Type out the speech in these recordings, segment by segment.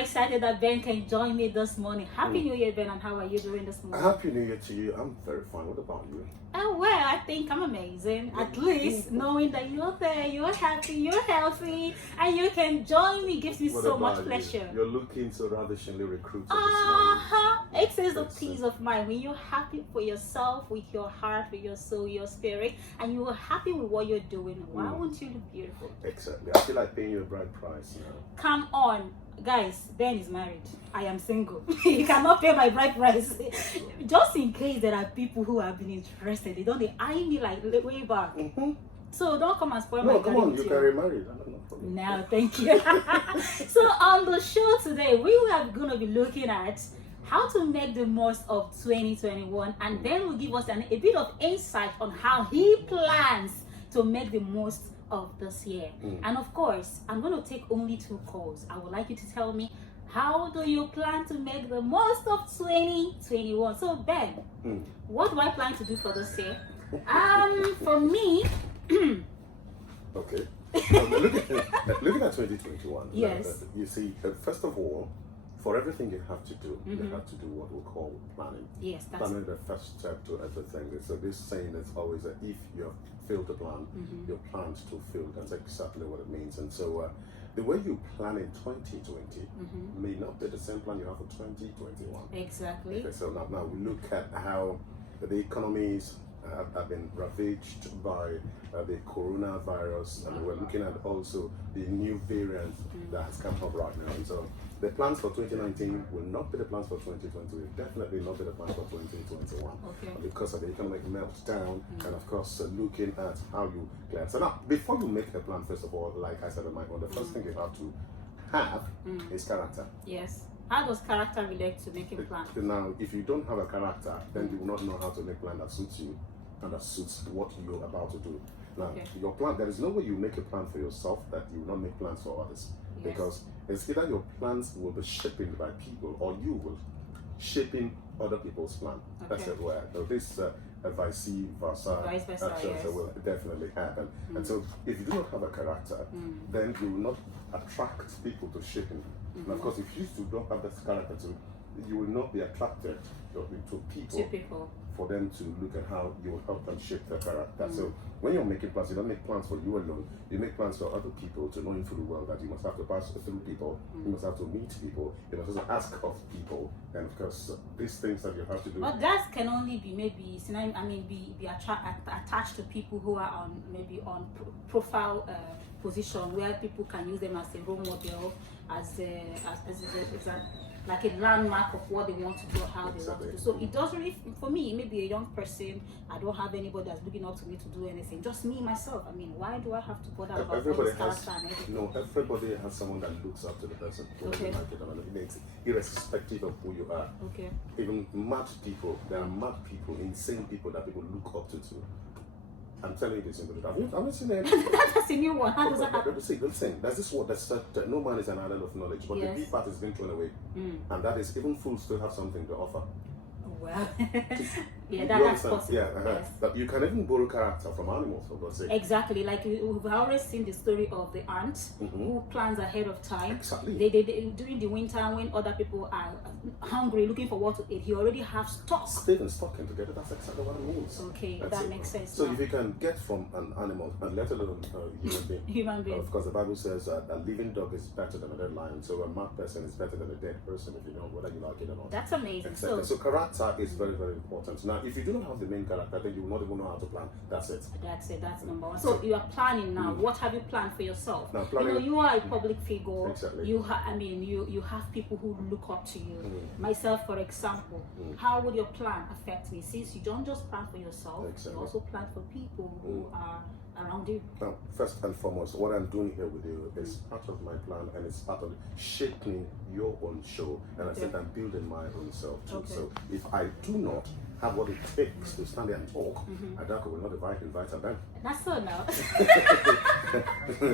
excited that Ben can join me this morning. Happy New Year, Ben, and how are you doing this morning? Happy New Year to you. I'm very fine. What about you? Oh, well, I think I'm amazing. At least knowing that you're there, you're happy, you're healthy, and you can join me gives me so much pleasure. You're looking so ravishingly recruited. It says a peace of mind when you're happy for yourself, with your heart, with your soul, your spirit, and you are happy with what you're doing. Why won't you look beautiful? Exactly. I feel like paying you a bride price now. Come on. Guys, Ben is married. I am single. You cannot pay my bride price. Just in case there are people who have been interested, they eye me like way back. So don't come and spoil my No, come on, you can remarry. No, thank you. So on the show today, we are going to be looking at how to make the most of 2021, and Ben will give us a bit of insight on how he plans to make the most of this year. And of course, I'm going to take only 2 calls. I would like you to tell me, how do you plan to make the most of 2021? So Ben, what do I plan to do for this year? For me, okay. Looking at 2021. Yes. You see, first of all, for everything you have to do, you have to do what we call planning. Yes, that's planning the first step to everything. So this saying is always that if you have failed to plan, your plans to fail. That's exactly what it means. And so the way you plan in 2020 may not be the same plan you have for 2021. Exactly. Okay, so now we look at how the economies have been ravaged by the coronavirus, and we're looking at also the new variant that has come up right now. And so the plans for 2019 will not be the plans for 2020, will definitely not be the plans for 2021, because of the economic meltdown, and of course looking at how you plan. So now, before you make a plan, first of all, like I said in my own, the first thing you have to have is character. Yes. How does character relate to making plans? Now, if you don't have a character, then you will not know how to make plan that suits you and that suits what you're about to do. Now, your plan, there is no way you make a plan for yourself that you will not make plans for others. Because it's either your plans will be shaped by people, or you will shaping other people's plan. That's it. Where this vice versa will definitely happen. And so, if you do not have a character, then you will not attract people to shaping. And of course, if you don't have this character, you will not be attracted to people for them to look at how you will help them shape their character. So when you're making plans, you don't make plans for you alone. You make plans for other people, to knowing fully well that you must have to pass through people, you must have to meet people, you must also ask of people, and of course these things that you have to do. But that can only be maybe, be attached to people who are on profile position, where people can use them as a role model, as like a landmark of what they want to do, how they want to do. So it doesn't really, for me, maybe a young person, I don't have anybody that's looking up to me to do anything. Just me, myself. Why do I have to bother about everybody this character and everything? No, everybody has someone that looks up to the person. It's irrespective of who you are. Even mad people, there are mad people, insane people that people look up to. I'm telling you this in the Have you seen it? That's a new one. How does that happen? Listen, there's this word that said that no man is an island of knowledge, but the big part is being thrown away. And that is, even fools still have something to offer. Well, that's possible. But you can even borrow character from animals, for God's sake. Exactly. Like we've always seen the story of the ant who plans ahead of time. Exactly. They during the winter, when other people are hungry, looking for what to eat, he already has stock. Staying stocking together. That's exactly what it means. That makes sense. So if you can get from an animal, and let alone a human being, of course, the Bible says that a living dog is better than a dead lion. So a mad person is better than a dead person, if you know whether you like it or not. That's amazing. Exactly. So character is very, very important. Now, if you do not have the main character, then you will not even know how to plan. That's it. That's number one. So you are planning now. What have you planned for yourself? Now, planning, you are a public figure. Exactly. You have people who look up to you. Myself, for example, how would your plan affect me? Since you don't just plan for yourself, you also plan for people who are around you. Now, first and foremost, what I'm doing here with you is part of my plan, and it's part of shaping your own show. And I said I'm building my own self too. So if I do not have what it takes to stand there and talk, Adako will not invite her back. That's so now.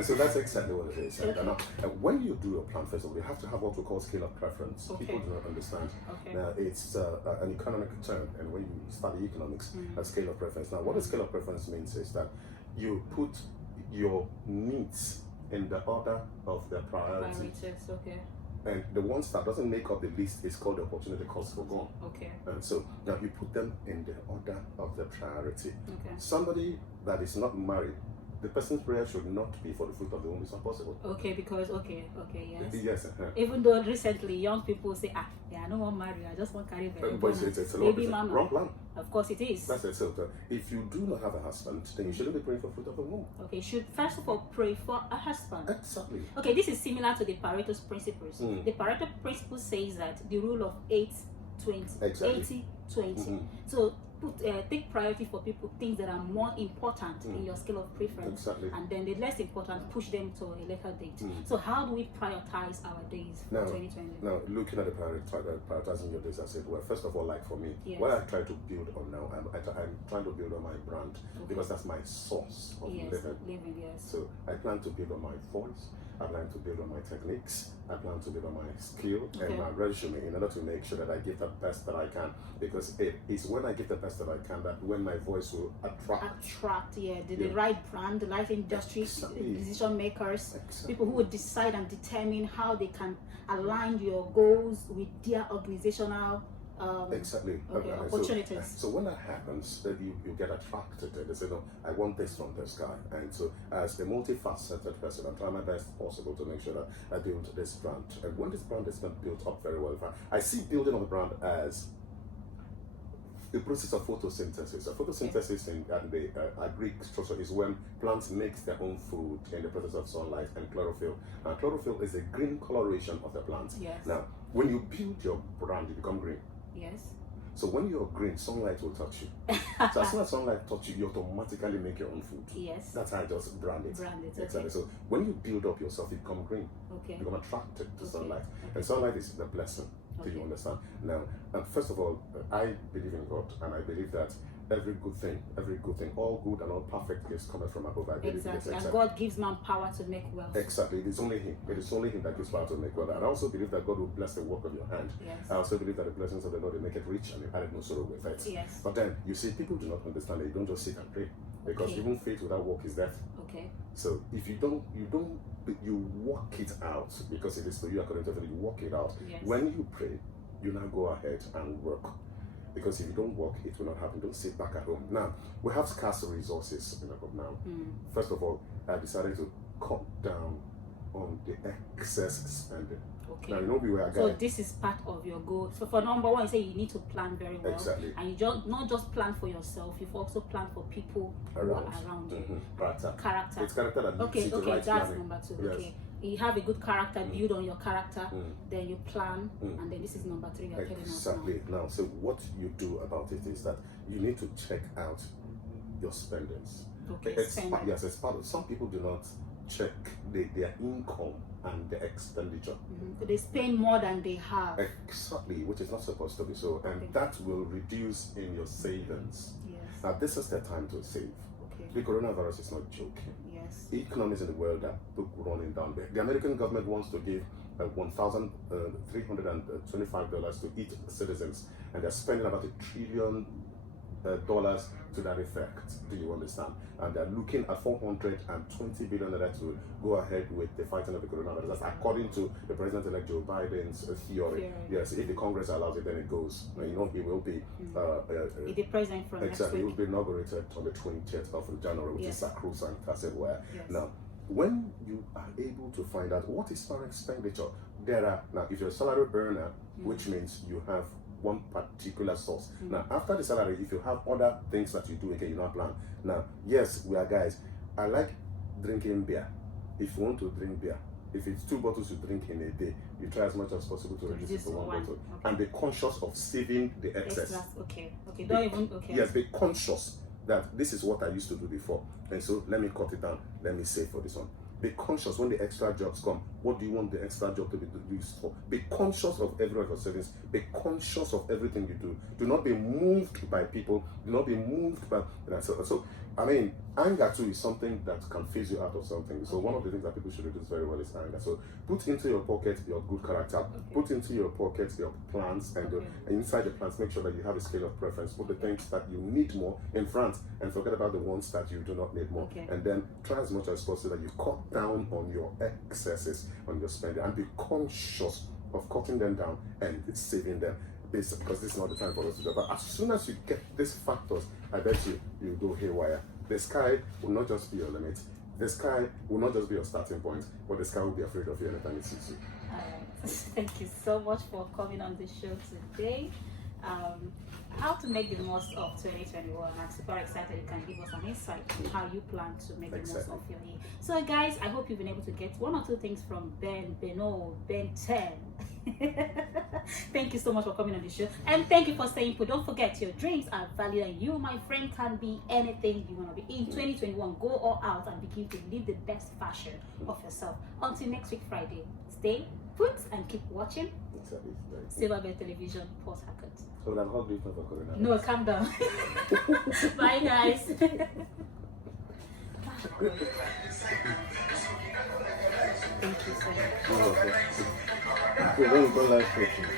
So that's exactly what it is. Now, when you do a plan, first of all, you have to have what we call scale of preference. People do not understand. Now, it's an economic term, and when you study economics, a scale of preference. Now, what a scale of preference means is that you put your needs in the order of their priority. And the ones that doesn't make up the list is called the opportunity cost forgone. Okay. And so now you put them in the order of the priority. Okay. Somebody that is not married, the person's prayer should not be for the fruit of the womb. It's not possible. Okay, because yes. Yes. Even though recently young people say, I don't want to marry, I just want to carry baby. But it's baby mama. Wrong plan. Of course it is. That's it. So if you do not have a husband, then you shouldn't be praying for fruit of the womb. Okay, you should first of all pray for a husband. Exactly. Okay, this is similar to the Pareto's principles. The Pareto principle says that the rule of 80-20. Exactly. 80-20. So take priority for people, things that are more important in your scale of preference. Exactly. And then the less important, push them to a later date. So how do we prioritize our days for 2020? Now, looking at the prioritizing your days, I said, well, first of all, like for me, what I try to build on now, I'm trying to build on my brand because that's my source of living. So I plan to build on my voice. I plan to build on my techniques. I plan to build on my skill and my resume in order to make sure that I give the best that I can. Because it is when I give the best that I can that when my voice will attract the right brand, the right industry, decision makers, people who will decide and determine how they can align your goals with their organizational opportunities. So when that happens, then you get attracted and they say, no, I want this from this guy. And so as a multifaceted person, I'm trying my best possible to make sure that I build this brand. And when this brand is not built up very well, I see building on the brand as the process of photosynthesis. So photosynthesis in the Greek structure is when plants make their own food in the presence of sunlight and chlorophyll. And chlorophyll is a green coloration of the plant. Yes. Now, when you build your brand, you become green. Yes. So when you're green, sunlight will touch you. So as soon as sunlight touches you, you automatically make your own food. Yes. That's how I just brand it. Exactly. Okay. So when you build up yourself, you become green. Okay. You become attracted to sunlight. And sunlight is the blessing. Do you understand? Now, first of all, I believe in God, and I believe that every good thing, all good and all perfect gifts coming from above. I believe exactly. And God gives man power to make wealth. Exactly. It is only Him. It is only Him that gives power to make wealth. And I also believe that God will bless the work of your hand. Yes. I also believe that the blessings of the Lord will make it rich and add no sorrow with it. Yes. But then, you see, people do not understand that you don't just sit and pray. Because even faith without work is death. Okay. So if you work it out, because it is for you according to faith, you work it out. Yes. When you pray, you now go ahead and work. Because if you don't work, it will not happen. Don't sit back at home. Now, we have scarce resources in the home now. First of all, I decided to cut down on the excess spending. Okay. Now, you know, we were a guy. So this is part of your goal. So for number one, you say you need to plan very well. Exactly. And you not just plan for yourself, you've also planned for people who are around you. Character. It's character that leads you to right that's planning. number two. Yes. Okay. You have a good character, build on your character, then you plan, and then this is number three. You're telling us now. So what you do about it is that you need to check out your spendings. Okay. It's part of. Some people do not check their income and their expenditure. So they spend more than they have. Exactly, which is not supposed to be so, and that will reduce in your savings. Yes. Now this is the time to save. The coronavirus is not joking. Yes. Economies in the world are running down. The American government wants to give $1,325 to each citizens, and they're spending about $1 trillion to that effect. Do you understand? And they're looking at $420 billion to go ahead with the fighting of the coronavirus. That's according to the President-elect Joe Biden's theory. Yes, if the Congress allows it, then it goes. You know, he will be the president from next week. He will be inaugurated on the 20th of January, which is sacrosanct, as it were. Yes. Now, when you are able to find out what is our expenditure, now if you're a salary earner, which means you have one particular source. Now, after the salary, if you have other things that you do, again, you not plan. Now, yes, we are guys. I like drinking beer. If you want to drink beer, if it's 2 bottles you drink in a day, you try as much as possible to reduce it to one bottle. Okay. And be conscious of saving the excess. Okay. Yes, be conscious that this is what I used to do before. And so let me cut it down. Let me save for this one. Be conscious when the extra jobs come. What do you want the extra job to be used for? Be conscious of every of your savings. Be conscious of everything you do. Do not be moved by people. Do not be moved by. So I mean, anger too is something that can phase you out of something. So one of the things that people should reduce very well is anger. So put into your pocket your good character. Put into your pocket your plans, and inside the plans, make sure that you have a scale of preference. Put the things that you need more in front, and forget about the ones that you do not need more. And then try as much as possible that you cut down on your excesses, on your spending, and be conscious of cutting them down and saving them. Because this is not the time for us to do. But as soon as you get these factors, I bet you go haywire. The sky will not just be your limit. The sky will not just be your starting point, but the sky will be afraid of you anytime it sees you. All right. Thank you so much for coming on the show today. How to make the most of 2021. I'm super excited you can give us an insight on how you plan to make the most of your year. So guys, I hope you've been able to get one or two things from Ben 10. Thank you so much for coming on the show, and thank you for staying put. Don't forget, your dreams are valid, and you, my friend, can be anything you want to be. In 2021, go all out and begin to live the best version of yourself. Until next week Friday, stay put and keep watching Silverbird Television, Port Harcourt. So then how do you for Corona? No, calm down. Bye guys. Thank you so much. Don't like coaching.